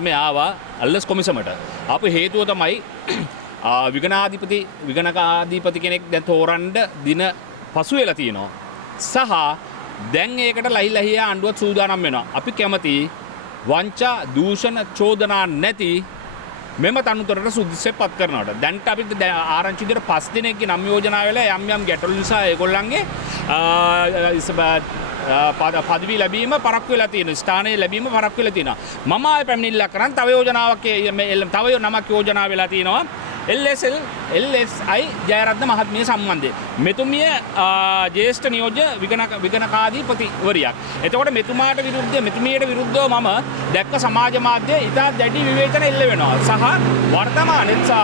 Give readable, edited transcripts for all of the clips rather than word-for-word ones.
තරමේ ආවා අල්ලස් කොමිසමට. ආපු හේතුව තමයි විගණකාධිපති කෙනෙක් දැන් තෝරන්න දින පසු වෙලා තියෙනවා. සහ දැන් ඒකට ලහිලහියා ආණ්ඩුවත් සූදානම් වෙනවා. අපි කැමති වංචා දූෂණ චෝදනා නැති මෙම තනුතරට සුදුසුසේ පත් කරනවට. දැන්ට අපි ආරංචි විදිහට 5 දිනකගේ නම් යෝජනා වෙලා යම් යම් ගැටලු නිසා ඒගොල්ලන්ගේ පදවි ලැබීම පරක්කු වෙලා තියෙනවා. ස්ථානයේ ලැබීම පරක්කු වෙලා තියෙනවා. මම ආයෙ පැමිණිල්ලක් කරන් තව යෝජනාවක් තව නමක් යෝජනා වෙලා තියෙනවා. LSI ජයරත්න මහත්මිය සම්බන්ධයෙන්. මෙතුමිය ජ්‍යෙෂ්ඨ නියෝජ්‍ය විගණකාධිපතිවරියක්. එතකොට මෙතුමියට විරුද්ධව මම දැක්ක සමාජ මාධ්‍යයේ ඉතා දැඩි විවේචන එල්ල වෙනවා. සහ වර්තමානයේ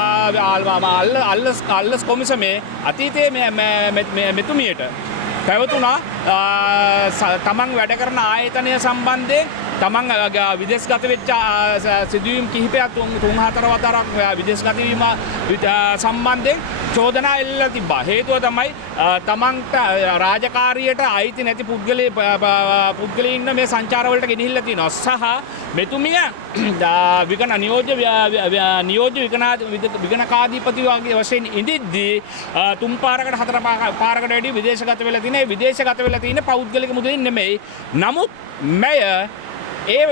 අල්ලස් කොමිසමේ අතීතයේ මෙතුමියට පැවතුනා තමන් වැඩ කරන ආයතනය සම්බන්ධයෙන් තමන් විදේශගත වෙච්ච සිදුවීම් කිහිපයක් 3-4 වතාවක් විදේශගත වීම සම්බන්ධයෙන් චෝදනා එල්ලලා තිබ්බා. හේතුව තමයි තමන්ට රාජකාරියට අයිති නැති පුද්ගලයින් මේ සංචාරවලට ගෙනහිල්ලා තියෙනවා. සහ මෙතුමිය නියෝජ්‍ය විගණකාධිපති වශයෙන් ඉඳිද්දී 3 පාරකට 4 පාරකට වැඩි විදේශගත වෙලා තියෙන විදේශගත වෙලා තියෙන පෞද්ගලික මුදලින් නෙමෙයි. නමුත් මෙය ඒ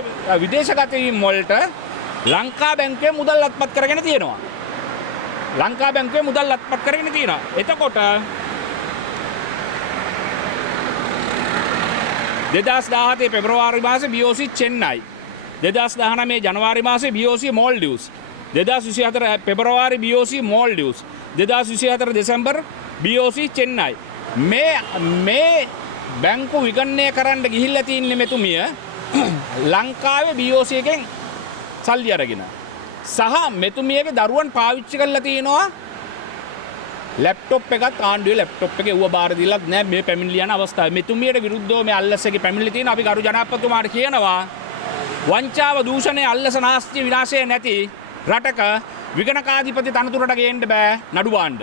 විදේශගත වීම වලට ලංකා බැංකුවේ මුදල් අත්පත් කරගෙන තියෙනවා. ලංකා බැංකුවේ මුදල් අත්පත් කරගෙන තියෙනවා. එතකොට 2017 පෙබරවාරි මාසේ BOC චෙන්නයි, 2019 ජනවාරි මාසේ BOC මෝල්ඩිව්ස්, 2024 පෙබරවාරි BOC මෝල්ඩිව්ස්, 2024 දෙසැම්බර් BOC චෙන්නයි. මේ බැංකු විගණනය කරන්න ගිහිල්ලා තියෙන්නේ මෙතුමිය ලංකාවේ BOC එකෙන් සල්ලි අරගෙන. සහ මෙතුමියගේ දරුවන් පාවිච්චි කරලා තියෙනවා ලැප්ටොප් එකත් ආණ්ඩුවේ ලැප්ටොප් එකේ ඌව බාර දීලත් නැහැ මේ පැමිණිලි යන අවස්ථාවේ. මෙතුමියට විරුද්ධව මේ අල්ලස්ගේ පැමිණිලි තියෙන අපි ගරු ජනාධිපතිතුමාට කියනවා වංචාව දූෂණය අල්ලස නාස්තිය විනාශය නැති රටක විගණකාධිපති තනතුරට ගේන්න බෑ නඩු බාණ්ඩ.